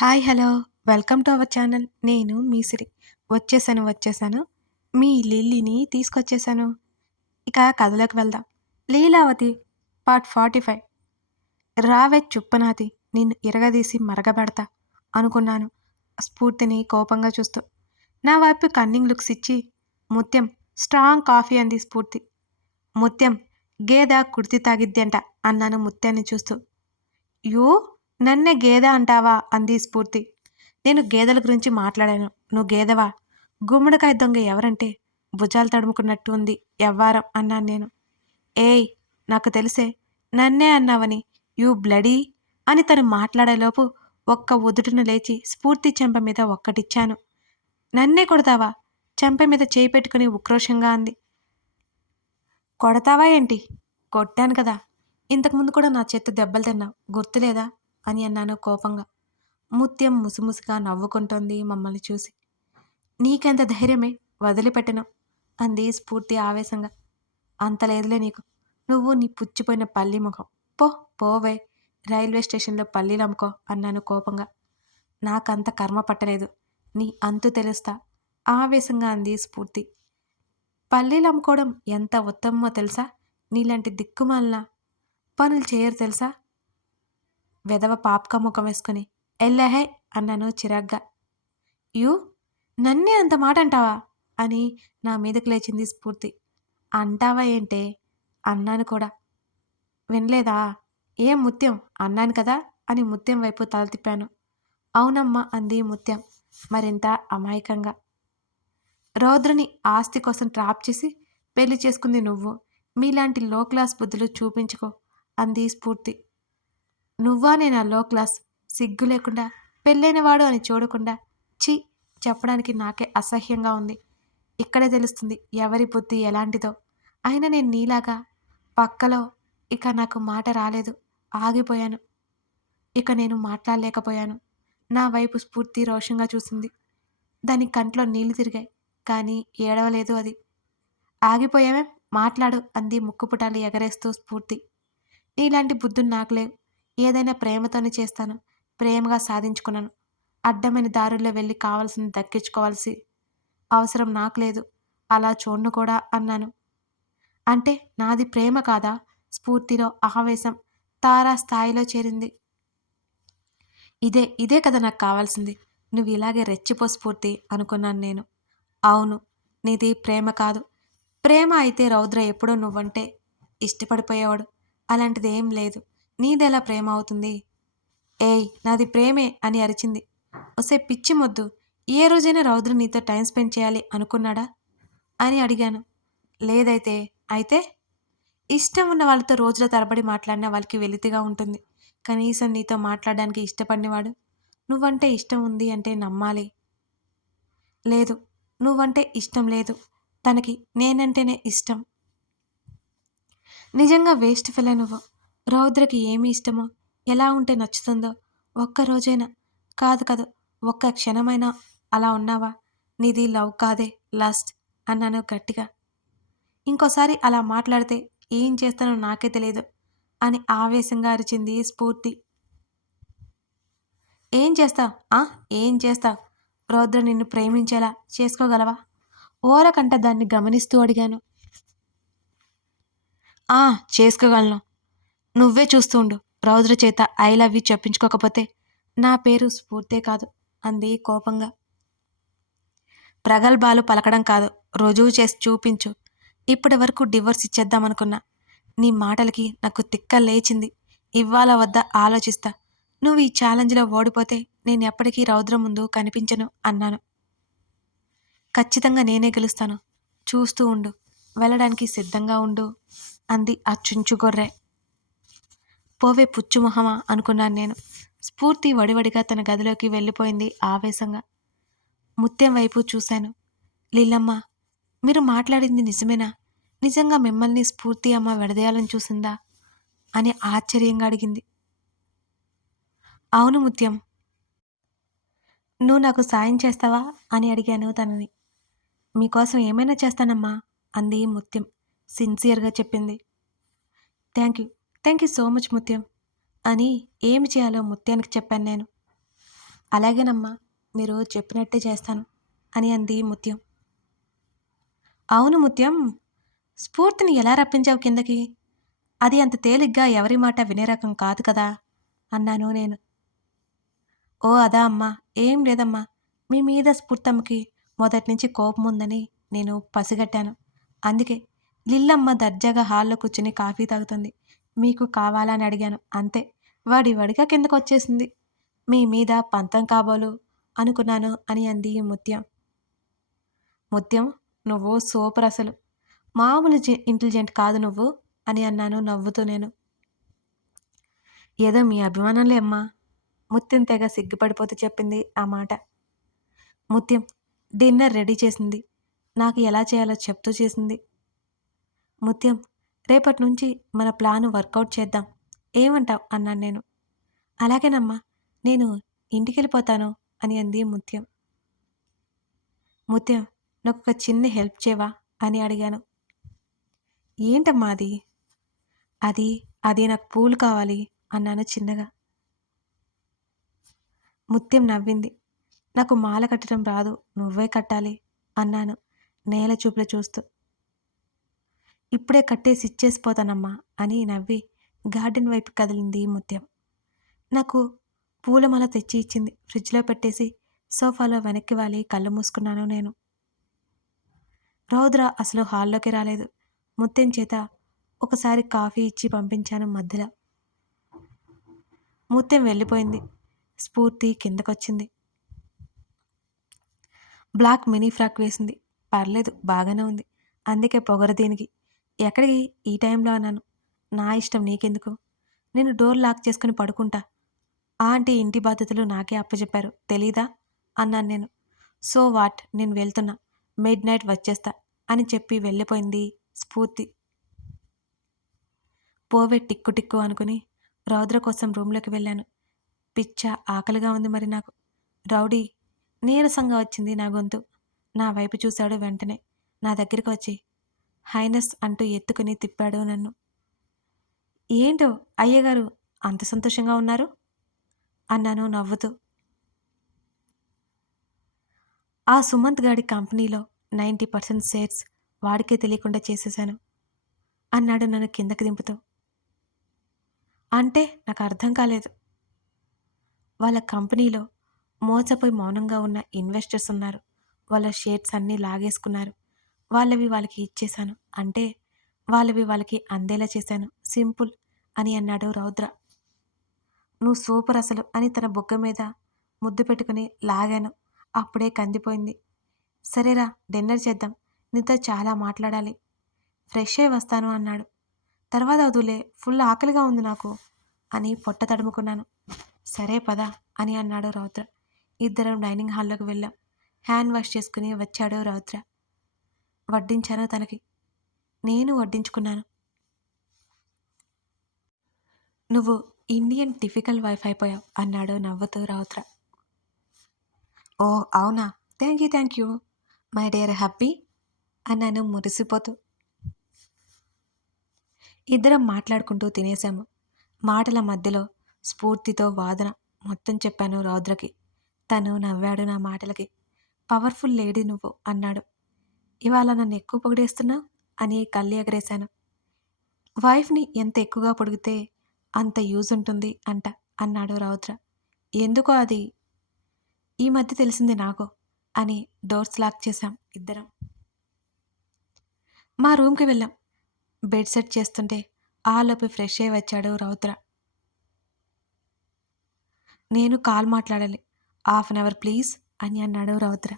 Hi hello welcome to our channel. నేను మీసిరి వచ్చేసాను వచ్చేసాను. మీ లిల్లీని తీసుకొచ్చేసాను. ఇక కథలోకి వెళ్దాం. Leelavati part forty five. రావే చుప్పనాది నిన్ను ఇరగదీసి మరగబెడతా అనుకున్నాను స్ఫూర్తిని కోపంగా చూస్తూ. నా వైపు కన్నింగ్ లుక్స్ ఇచ్చి ముత్యం స్ట్రాంగ్ కాఫీ అంది స్ఫూర్తి. ముత్యం గేద కుర్తి తాగిద్ది అంట అన్నాను ముత్యాన్ని చూస్తూ. యూ? నన్నే గేద అంటావా? అంది స్ఫూర్తి. నేను గేదెల గురించి మాట్లాడాను. నువ్వు గేదవా? గుమ్మడికాయ దొంగ ఎవరంటే? భుజాలు తడుముకున్నట్టు ఉంది. ఎవ్వారం అన్నాను నేను. ఏయ్ నాకు తెలిసే నన్నే అన్నావని. You bloody! అని తను మాట్లాడేలోపు ఒక్క ఉదుటును లేచి స్ఫూర్తి చెంప మీద ఒక్కటిచ్చాను. నన్నే కొడతావా? చెంప మీద చేయి పెట్టుకుని ఉక్రోషంగా అంది. కొడతావా ఏంటి? కొట్టాను కదా. ఇంతకుముందు కూడా నా చేత్తో దెబ్బలు తిన్నావు. గుర్తులేదా? అని అన్నాను కోపంగా. ముత్యం ముసిముసిగా నవ్వుకుంటోంది మమ్మల్ని చూసి. నీకెంత ధైర్యమే? వదిలిపెట్టను అంది స్ఫూర్తి ఆవేశంగా. అంత లేదులే నీకు. నువ్వు నీ పుచ్చిపోయిన పల్లి ముఖం. పో పోవే. రైల్వే స్టేషన్లో పల్లీలు అమ్ముకో అన్నాను కోపంగా. నాకంత కర్మ పట్టలేదు. నీ అంతు తెలుస్తా. ఆవేశంగా అంది స్ఫూర్తి. పల్లీలు అమ్ముకోవడం ఎంత ఉత్తమమో తెలుసా? నీలాంటి దిక్కుమాలిన పనులు చేయరు తెలుసా? వెదవ పాపక ముఖం వేసుకుని ఎల్లహే అన్నాను చిరాగ్గా. యూ? నన్నే అంత మాట అంటావా అని నా మీదకు లేచింది స్ఫూర్తి. అంటావా ఏంటే? అన్నాను కూడా. వినలేదా? ఏం ముత్యం? అన్నాను కదా? అని ముత్యం వైపు తల తిప్పాను. అవునమ్మా అంది ముత్యం మరింత అమాయకంగా. రౌద్రని ఆస్తి కోసం ట్రాప్ చేసి పెళ్ళి చేసుకుంది నువ్వు. మీలాంటి లో క్లాస్ బుద్ధులు చూపించుకో అంది స్ఫూర్తి. నువ్వా నేను లో క్లాస్ సిగ్గు లేకుండా పెళ్ళైనవాడు అని చూడకుండా? చి చెప్పడానికి నాకే అసహ్యంగా ఉంది. ఇక్కడే తెలుస్తుంది ఎవరి బుద్ధి ఎలాంటిదో. అయినా నేను నీలాగా పక్కలో ఇక నాకు మాట రాలేదు. ఆగిపోయాను. ఇక నేను మాట్లాడలేకపోయాను. నా వైపు స్ఫూర్తి రోషంగా చూసింది. దాని కంట్లో నీళ్ళు తిరిగాయి కానీ ఏడవలేదు అది. ఆగిపోయామే మాట్లాడు అంది ముక్కుపుటాలు ఎగరేస్తూ స్ఫూర్తి. నీలాంటి బుద్ధులు నాకు లేవు. ఏదైనా ప్రేమతోనే చేస్తాను. ప్రేమగా సాధించుకున్నాను. అడ్డమైన దారుల్లో వెళ్ళి కావాల్సింది దక్కించుకోవాల్సి అవసరం నాకు లేదు. అలా చూడను కూడా అన్నాను. అంటే నాది ప్రేమ కాదా? స్ఫూర్తిలో ఆవేశం తారా స్థాయిలో చేరింది. ఇదే ఇదే కదా నాకు కావాల్సింది. నువ్వు ఇలాగే రెచ్చిపో స్ఫూర్తి అనుకున్నాను నేను. అవును నీది ప్రేమ కాదు. ప్రేమ అయితే రౌద్ర ఎప్పుడో నువ్వంటే ఇష్టపడిపోయేవాడు. అలాంటిది ఏం లేదు. నీదెలా ప్రేమ అవుతుంది ఏయ్ నాది ప్రేమే అని అరిచింది. వస్తే పిచ్చి మొద్దు ఏ రోజైనా రౌద్ర నీతో టైం స్పెండ్ చేయాలి అనుకున్నాడా? అని అడిగాను. లేదైతే అయితే? ఇష్టం ఉన్న వాళ్ళతో రోజుల తరబడి మాట్లాడినా వాళ్ళకి వెలితిగా ఉంటుంది. కనీసం నీతో మాట్లాడడానికి ఇష్టపడినవాడు నువ్వంటే ఇష్టం ఉంది అంటే నమ్మాలి. లేదు నువ్వంటే ఇష్టం లేదు. తనకి నేనంటేనే ఇష్టం. నిజంగా వేస్ట్ ఫెల నువ్వు. రౌద్రకి ఏమి ఇష్టమో ఎలా ఉంటే నచ్చుతుందో ఒక్క రోజైనా. కాదు కాదు ఒక్క క్షణమైనా అలా ఉన్నావా? నీది లవ్ కాదే లాస్ట్ అన్నాను గట్టిగా. ఇంకోసారి అలా మాట్లాడితే ఏం చేస్తానో నాకే తెలియదు అని ఆవేశంగా అరిచింది స్ఫూర్తి. ఏం చేస్తావు? ఆ? ఏం చేస్తావు? రౌద్ర నిన్ను ప్రేమించేలా చేసుకోగలవా? ఓరకంట దాన్ని గమనిస్తూ అడిగాను. ఆ చేసుకోగలను. నువ్వే చూస్తుండు రౌద్ర చేత ఐ లవ్ యూ చెప్పించుకోకపోతే నా పేరు స్ఫూర్తే కాదు అంది కోపంగా. ప్రగల్భాలు పలకడం కాదు. రుజువు చేసి చూపించు. ఇప్పటి వరకు డివోర్స్ ఇచ్చేద్దామనుకున్నా. నీ మాటలకి నాకు తిక్క లేచింది. ఇవ్వాల వద్ద ఆలోచిస్తా. నువ్వు ఈ ఛాలెంజ్లో ఓడిపోతే నేను ఎప్పటికీ రౌద్ర ముందు కనిపించను అన్నాను. ఖచ్చితంగా నేనే గెలుస్తాను. చూస్తూ ఉండు. వెళ్ళడానికి సిద్ధంగా ఉండు అంది ఆ చుంచు గొర్రె పోవే పుచ్చుమొహమా అనుకున్నాను నేను. స్ఫూర్తి వడివడిగా తన గదిలోకి వెళ్ళిపోయింది ఆవేశంగా. ముత్యం వైపు చూశాను. లీలమ్మ మీరు మాట్లాడింది నిజమేనా? నిజంగా మిమ్మల్ని స్ఫూర్తి అమ్మ విడదీయాలని చూసిందా? అని ఆశ్చర్యంగా అడిగింది. అవును ముత్యం. నువ్వు నాకు సాయం చేస్తావా? అని అడిగాను తనని. మీకోసం ఏమైనా చేస్తానమ్మా? అంది ముత్యం. సిన్సియర్గా చెప్పింది. Thank you. Thank you so much Mutyam అని ఏమి చేయాలో ముత్యానికి చెప్పాను నేను. అలాగేనమ్మా మీరు చెప్పినట్టే చేస్తాను అని అంది ముత్యం. అవును ముత్యం స్ఫూర్తిని ఎలా రప్పించావు కిందకి? అది అంత తేలిగ్గా ఎవరి మాట వినే రకం కాదు కదా అన్నాను నేను. ఓ అదా అమ్మా ఏం లేదమ్మా మీ మీద స్ఫూర్తమ్మకి మొదటి నుంచి కోపం ఉందని నేను పసిగట్టాను. అందుకే లిల్లమ్మ దర్జాగా హాల్లో కూర్చుని కాఫీ తాగుతుంది. మీకు కావాలని అడిగాను. అంతే. వాడి వడిగా కిందకు వచ్చేసింది మీ మీద పంతం కాబోలు అనుకున్నాను అని అంది ముత్యం. ముత్యం నువ్వు సూపర్ అసలు. మామూలు జె- ఇంటెలిజెంట్ కాదు నువ్వు అని అన్నాను నవ్వుతూ నేను. ఏదో మీ అభిమానంలే అమ్మా. ముత్యం తెగ సిగ్గుపడిపోతూ చెప్పింది ఆ మాట. ముత్యం డిన్నర్ రెడీ చేసింది. నాకు ఎలా చేయాలో చెప్తూ చేసింది. ముత్యం రేపటి నుంచి మన ప్లాన్ వర్కౌట్ చేద్దాం. ఏమంటావ్? అన్నాను నేను. అలాగేనమ్మా నేను ఇంటికి వెళ్ళిపోతాను అని అంది ముత్యం. ముత్యం నాకు ఒక చిన్న హెల్ప్ చేయవా అని అడిగాను. ఏంటమ్మా అది? అది అది నాకు పూలు కావాలి అన్నాను చిన్నగా. ముత్యం నవ్వింది. నాకు మాల కట్టడం రాదు నువ్వే కట్టాలి అన్నాను నేల చూపులు చూస్తూ. ఇప్పుడే కట్టేసి ఇచ్చేసిపోతానమ్మా అని నవ్వి గార్డెన్ వైపు కదిలింది ముత్యం. నాకు పూలమాల తెచ్చి ఇచ్చింది. ఫ్రిడ్జ్లో పెట్టేసి సోఫాలో వెనక్కి వాలి కళ్ళు మూసుకున్నాను నేను. రౌద్ర అసలు హాల్లోకి రాలేదు. ముత్యం చేత ఒకసారి కాఫీ ఇచ్చి పంపించాను మధ్యలో. ముత్యం వెళ్ళిపోయింది. స్ఫూర్తి కిందకొచ్చింది. బ్లాక్ మినీ ఫ్రాక్ వేసింది. పర్లేదు బాగానే ఉంది. అందుకే పొగరు దీనికి. ఎక్కడికి? ఈ టైంలో అన్నాను. నా ఇష్టం నీకెందుకు? నేను డోర్ లాక్ చేసుకుని పడుకుంటా. ఆంటీ ఇంటి బాధ్యతలు నాకే అప్పచెప్పారు తెలీదా? అన్నాను నేను. So what? నేను వెళ్తున్నా. మిడ్ నైట్ వచ్చేస్తా అని చెప్పి వెళ్ళిపోయింది స్ఫూర్తి. పోవే టిక్కు టిక్కు అనుకుని రౌద్ర కోసం రూమ్లోకి వెళ్ళాను. పిచ్చ ఆకలిగా ఉంది మరి నాకు. రౌడీ నీరసంగా వచ్చింది నా గొంతు. నా వైపు చూశాడు వెంటనే. నా దగ్గరికి వచ్చి హైనస్ అంటూ ఎత్తుకుని తిప్పాడు నన్ను. ఏంటో అయ్యగారు అంత సంతోషంగా ఉన్నారు? అన్నాను నవ్వుతూ. ఆ సుమంత్ గాడి కంపెనీలో నైంటీ పర్సెంట్ షేర్స్ వాడికే తెలియకుండా చేసేశాను అన్నాడు నన్ను కిందకి దింపుతూ. అంటే నాకు అర్థం కాలేదు. వాళ్ళ కంపెనీలో మోసపోయి మౌనంగా ఉన్న ఇన్వెస్టర్స్ ఉన్నారు. వాళ్ళ షేర్స్ అన్నీ లాగేసుకున్నారు. వాళ్ళవి వాళ్ళకి ఇచ్చేశాను. అంటే వాళ్ళవి వాళ్ళకి అందేలా చేశాను. సింపుల్ అని అన్నాడు రౌద్ర. నువ్వు సూపర్ అసలు అని తన బుగ్గ మీద ముద్దు పెట్టుకుని లాగాను. అప్పుడే కందిపోయింది. సరేరా డిన్నర్ చేద్దాం. నీతో చాలా మాట్లాడాలి. ఫ్రెష్ అయి వస్తాను అన్నాడు. తర్వాత వదులే ఫుల్ ఆకలిగా ఉంది నాకు అని పొట్ట తడుముకున్నాను. సరే పద అని అన్నాడు రౌద్ర. ఇద్దరం డైనింగ్ హాల్లోకి వెళ్ళాం. హ్యాండ్ వాష్ చేసుకుని వచ్చాడు రౌద్ర. వడ్డించాను తనకి. నేను వడ్డించుకున్నాను. నువ్వు ఇండియన్ టిఫికల్ వైఫ్ అయిపోయావు అన్నాడు నవ్వుతూ రౌద్ర ఓ అవునా? Thank you thank you. My dear happy అన్నాను మురిసిపోతూ. ఇద్దరం మాట్లాడుకుంటూ తినేశాము. మాటల మధ్యలో స్ఫూర్తితో వాదన మొత్తం చెప్పాను రౌద్రకి. తను నవ్వాడు నా మాటలకి. పవర్ఫుల్ లేడీ నువ్వు అన్నాడు. ఇవాళ నన్ను ఎక్కువ పొగిడేస్తున్నావు? అని కళ్ళు ఎగరేశాను. వైఫ్ని ఎంత ఎక్కువగా పొడిగితే అంత యూజ్ ఉంటుంది అంట అన్నాడు రౌద్ర. ఎందుకో అది? ఈ మధ్య తెలిసింది నాకు అని డోర్స్ లాక్ చేశాం ఇద్దరం. మా రూమ్కి వెళ్ళాం. బెడ్ సెట్ చేస్తుంటే ఆలోపు ఫ్రెష్ అయి వచ్చాడు రౌద్ర. నేను కాల్ మాట్లాడాలి. హాఫ్ అన్ అవర్ ప్లీజ్ అని అన్నాడు Raudra.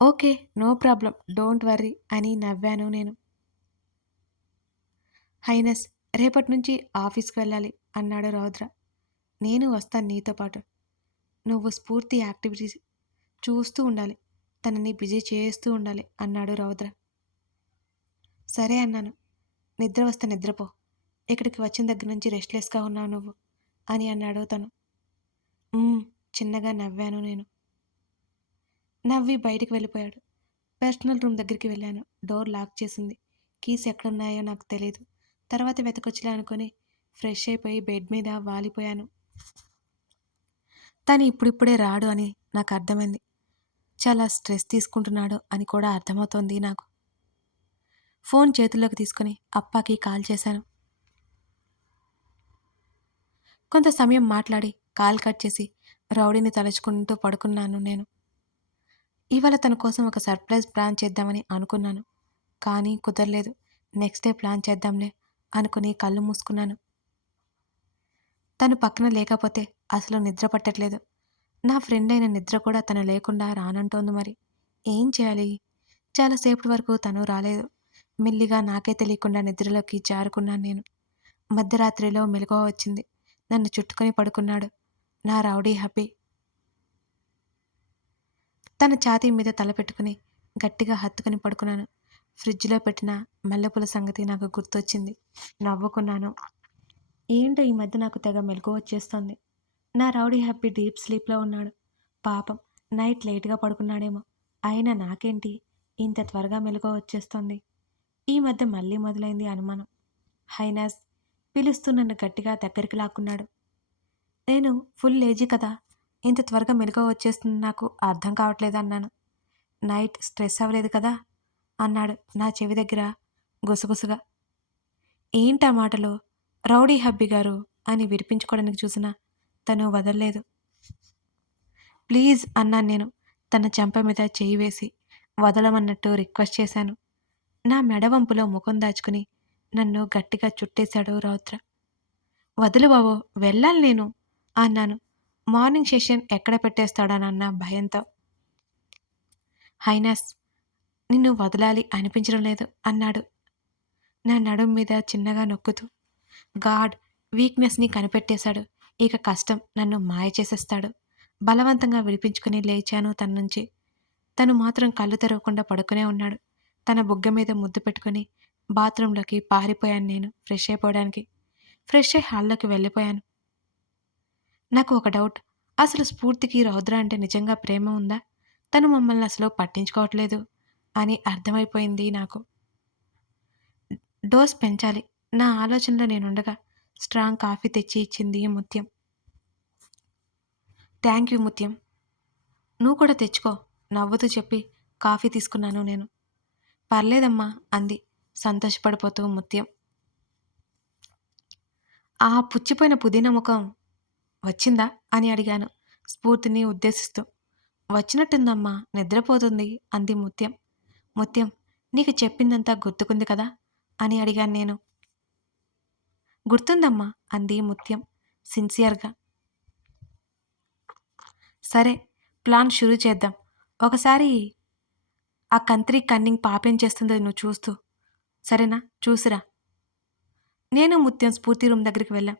Okay no problem. Don't worry అని నవ్వాను నేను. హైనస్ రేపటి నుంచి ఆఫీస్కి వెళ్ళాలి అన్నాడు రౌద్ర. నేను వస్తాను నీతో పాటు. నువ్వు స్ఫూర్తి యాక్టివిటీస్ చూస్తూ ఉండాలి. తనని బిజీ చేస్తూ ఉండాలి అన్నాడు రౌద్ర. సరే అన్నాను. నిద్ర వస్తే నిద్రపో. ఇక్కడికి వచ్చిన దగ్గర నుంచి రెస్ట్లెస్గా ఉన్నావు నువ్వు అని అన్నాడు తను. చిన్నగా నవ్వాను నేను. నవ్వి బయటికి వెళ్ళిపోయాడు. పర్సనల్ రూమ్ దగ్గరికి వెళ్ళాను. డోర్ లాక్ చేసింది. కీస్ ఎక్కడున్నాయో నాకు తెలియదు తర్వాత వెతకొచ్చిలా అనుకొని ఫ్రెష్ అయిపోయి బెడ్ మీద వాలిపోయాను. తను ఇప్పుడిప్పుడే రాడు అని నాకు అర్థమైంది. చాలా స్ట్రెస్ తీసుకుంటున్నాడు అని కూడా అర్థమవుతోంది నాకు. ఫోన్ చేతుల్లోకి తీసుకుని అప్పాకి కాల్ చేశాను. కొంత సమయం మాట్లాడి కాల్ కట్ చేసి రౌడీని తలుచుకుంటూ పడుకున్నాను నేను. ఇవాళ తన కోసం ఒక సర్ప్రైజ్ ప్లాన్ చేద్దామని అనుకున్నాను. కానీ కుదరలేదు. నెక్స్ట్ డే ప్లాన్ చేద్దాంలే అనుకుని కళ్ళు మూసుకున్నాను. తను పక్కన లేకపోతే అసలు నిద్ర పట్టట్లేదు. నా ఫ్రెండ్ అయిన నిద్ర కూడా తను లేకుండా రానంటోంది మరి. ఏం చేయాలి? చాలాసేపటి వరకు తను రాలేదు. మెల్లిగా నాకే తెలియకుండా నిద్రలోకి జారుకున్నాను నేను. మధ్యరాత్రిలో మెలకువ వచ్చింది. నన్ను చుట్టుకొని పడుకున్నాడు. నా రౌడీ హ్యాపీ తన ఛాతీ మీద తలపెట్టుకుని గట్టిగా హత్తుకుని పడుకున్నాను. ఫ్రిడ్జ్లో పెట్టిన మల్లెపూల సంగతి నాకు గుర్తొచ్చింది. నవ్వుకున్నాను. ఏంటో ఈ మధ్య నాకు తెగ మెలకు వచ్చేస్తుంది. నా రౌడీ హ్యాపీ డీప్ స్లీప్లో ఉన్నాడు. పాపం నైట్ లేట్గా పడుకున్నాడేమో. అయినా నాకేంటి? ఇంత త్వరగా మెలకు వచ్చేస్తుంది. ఈ మధ్య మళ్ళీ మొదలైంది అనుమానం. హైనాస్ పిలుస్తూ నన్ను గట్టిగా దగ్గరికి లాక్కున్నాడు. నేను ఫుల్ లేజీ కదా? ఇంత త్వరగా మెలకు వచ్చేస్తుంది నాకు అర్థం కావట్లేదు అన్నాను. నైట్ స్ట్రెస్ అవ్వలేదు కదా? అన్నాడు నా చెవి దగ్గర గుసగుసగా. ఏంటా మాటలు? రౌడీ హబ్బీ గారు అని విడిపించుకోవడానికి చూసిన తను వదలలేదు. ప్లీజ్ అన్నాను నేను తన చెంప మీద చేయి వేసి వదలమన్నట్టు రిక్వెస్ట్ చేశాను. నా మెడవంపులో ముఖం దాచుకుని నన్ను గట్టిగా చుట్టేశాడు రౌద్ర. వదులు బాబు వెళ్ళాలి నేను అన్నాను. మార్నింగ్ సెషన్ ఎక్కడ పెట్టేస్తాడానన్న భయంతో. హైనాస్ నిన్ను వదలాలి అనిపించడం లేదు అన్నాడు. నా నడుం మీద చిన్నగా నొక్కుతూ. గాడ్ వీక్నెస్ని కనిపెట్టేశాడు. ఇక కష్టం నన్ను మాయ చేసేస్తాడు. బలవంతంగా విడిపించుకుని లేచాను తన నుంచి. తను మాత్రం కళ్ళు తెరవకుండా పడుకునే ఉన్నాడు. తన బుగ్గ మీద ముద్దు పెట్టుకుని బాత్రూంలోకి పారిపోయాను నేను ఫ్రెష్ అయిపోవడానికి. ఫ్రెష్ అయి హాల్లోకి వెళ్ళిపోయాను. నాకు ఒక డౌట్. అసలు స్ఫూర్తికి రౌద్ర అంటే నిజంగా ప్రేమ ఉందా? తను మమ్మల్ని అసలు పట్టించుకోవట్లేదు అని అర్థమైపోయింది నాకు. డోస్ పెంచాలి. నా ఆలోచనలో నేనుండగా స్ట్రాంగ్ కాఫీ తెచ్చి ఇచ్చింది ముత్యం. థ్యాంక్ యూ ముత్యం. నువ్వు కూడా తెచ్చుకో. నవ్వుతూ చెప్పి కాఫీ తీసుకున్నాను నేను. పర్లేదమ్మా అంది సంతోషపడిపోతూ ముత్యం. ఆ పుచ్చిపోయిన పుదీనా ముఖం వచ్చిందా? అని అడిగాను. స్ఫూర్తిని ఉద్దేశిస్తూ. వచ్చినట్టుందమ్మా నిద్రపోతుంది అంది ముత్యం. ముత్యం నీకు చెప్పిందంతా గుర్తుకుంది కదా? అని అడిగాను నేను. గుర్తుందమ్మా అంది ముత్యం సిన్సియర్గా. సరే ప్లాన్ షురూ చేద్దాం. ఒకసారి ఆ కంత్రి కన్నింగ్ పాపేం చేస్తుందో నువ్వు చూస్తూ. సరేనా? చూసిరా. నేను ముత్యం స్ఫూర్తి రూమ్ దగ్గరికి వెళ్ళాం.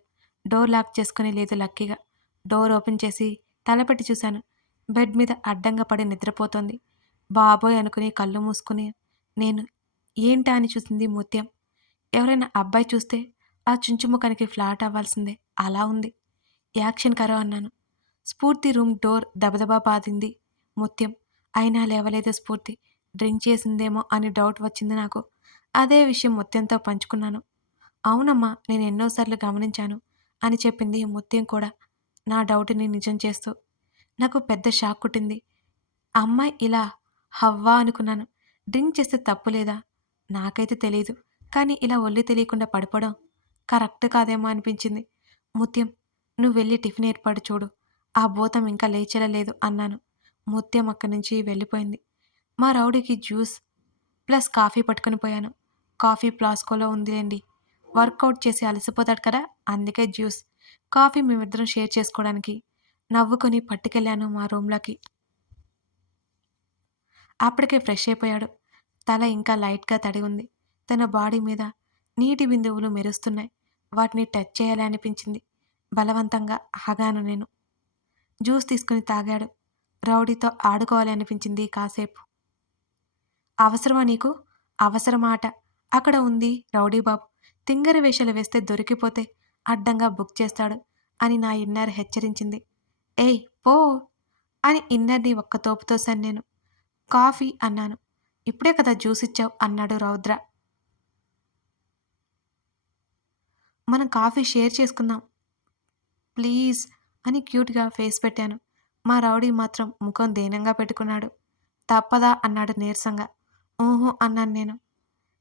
డోర్ లాక్ చేసుకుని లేదు లక్కీగా. డోర్ ఓపెన్ చేసి తలపెట్టి చూశాను. బెడ్ మీద అడ్డంగా పడి నిద్రపోతోంది. బాబోయ్ అనుకుని కళ్ళు మూసుకుని నేను ఏంటా అని చూసింది ముత్యం. ఎవరైనా అబ్బాయి చూస్తే ఆ చుంచుముఖానికి ఫ్లాట్ అవ్వాల్సిందే. అలా ఉంది. యాక్షన్ కరో అన్నాను. స్ఫూర్తి రూమ్ డోర్ దబదబా బాధింది ముత్యం. అయినా లేవలేదు స్ఫూర్తి. డ్రింక్ చేసిందేమో అని డౌట్ వచ్చింది నాకు. అదే విషయం ముత్యంతో పంచుకున్నాను. అవునమ్మా నేను ఎన్నోసార్లు గమనించాను. అని చెప్పింది ముత్యం కూడా. నా డౌట్ని నిజం చేస్తూ. నాకు పెద్ద షాక్ కుట్టింది. అమ్మాయి ఇలా హవ్వా అనుకున్నాను. డ్రింక్ చేస్తే తప్పు లేదా? నాకైతే తెలియదు కానీ ఇలా ఒళ్ళు తెలియకుండా పడిపోవడం కరెక్ట్ కాదేమో అనిపించింది. ముత్యం నువ్వు వెళ్ళి టిఫిన్ ఏర్పాటు చూడు. ఆ భూతం ఇంకా లేచలేదు అన్నాను. ముత్యం అక్కడి నుంచి వెళ్ళిపోయింది. మా రౌడీకి జ్యూస్ ప్లస్ కాఫీ పట్టుకొని పోయాను. కాఫీ ప్లాస్కోలో ఉందిలేండి. వర్కౌట్ చేసి అలసిపోతాడు కదా? అందుకే జ్యూస్ కాఫీ మేమిద్దరం షేర్ చేసుకోవడానికి. నవ్వుకొని పట్టుకెళ్ళాను మా రూమ్లోకి. అప్పటికే ఫ్రెష్ అయిపోయాడు. తల ఇంకా లైట్గా తడి ఉంది. తన బాడీ మీద నీటి బిందువులు మెరుస్తున్నాయి. వాటిని టచ్ చేయాలి అనిపించింది బలవంతంగా ఆగాను నేను. జ్యూస్ తీసుకుని తాగాడు. రౌడీతో ఆడుకోవాలి అనిపించింది కాసేపు. అవసరమా నీకు? అవసరమాట. అక్కడ ఉంది రౌడీ బాబు తింగరి వేషాలు వేస్తే దొరికిపోతే అడ్డంగా బుక్ చేస్తాడు అని నా ఇన్నర్ హెచ్చరించింది. ఏయ్ పో అని ఇన్నర్ని ఒక్క తోపుతో నేను కాఫీ అన్నాను. ఇప్పుడే కదా జ్యూస్ ఇచ్చావు అన్నాడు రౌద్ర. మనం కాఫీ షేర్ చేసుకుందాం. ప్లీజ్ అని క్యూట్గా ఫేస్ పెట్టాను. మా రౌడీ మాత్రం ముఖం దీనంగా పెట్టుకున్నాడు. తప్పదా అన్నాడు నీరసంగా. ఊహు అన్నాను నేను.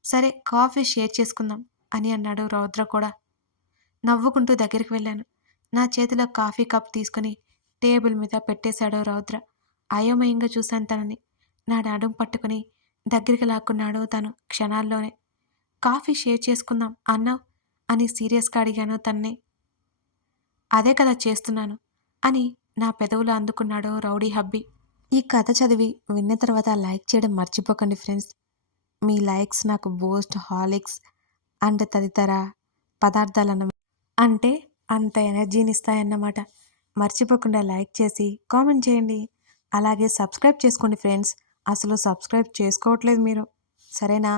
సరే కాఫీ షేర్ చేసుకుందాం. అని అన్నాడు రౌద్ర కూడా. నవ్వుకుంటూ దగ్గరికి వెళ్ళాను. నా చేతిలో కాఫీ కప్ తీసుకుని టేబుల్ మీద పెట్టేశాడు రౌద్ర. అయోమయంగా చూశాను తనని. నా నడుం పట్టుకుని దగ్గరికి లాక్కున్నాడు తను క్షణాల్లోనే. కాఫీ షేర్ చేసుకుందాం అన్నావు అని సీరియస్గా అడిగాను తన్నే. అదే కదా చేస్తున్నాను అని నా పెదవులు అందుకున్నాడు రౌడీ హబ్బీ. ఈ కథ చదివి విన్న తర్వాత లైక్ చేయడం మర్చిపోకండి ఫ్రెండ్స్. మీ లైక్స్ నాకు బూస్ట్ హాలిక్స్ అండ్ తదితర పదార్థాలను అంటే అంత ఎనర్జీని ఇస్తాయన్నమాట. మర్చిపోకుండా లైక్ చేసి కామెంట్ చేయండి. అలాగే సబ్స్క్రైబ్ చేసుకోండి ఫ్రెండ్స్. అసలు సబ్స్క్రైబ్ చేసుకోవట్లేదు మీరు. సరేనా?